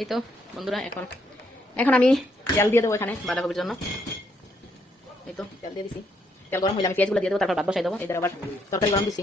এই তো বন্ধুরা এখন আমি তেল দিয়ে দেবো এখানে বাঁধাকপির জন্য। এই তো তেল দিয়ে দিছি, তেল গরম হইলে আমি পেঁয়াজগুলো দিয়ে দেবো, তারপর ভাত বসাই দেবো। এদের আবার তরকারি গরম দিছি।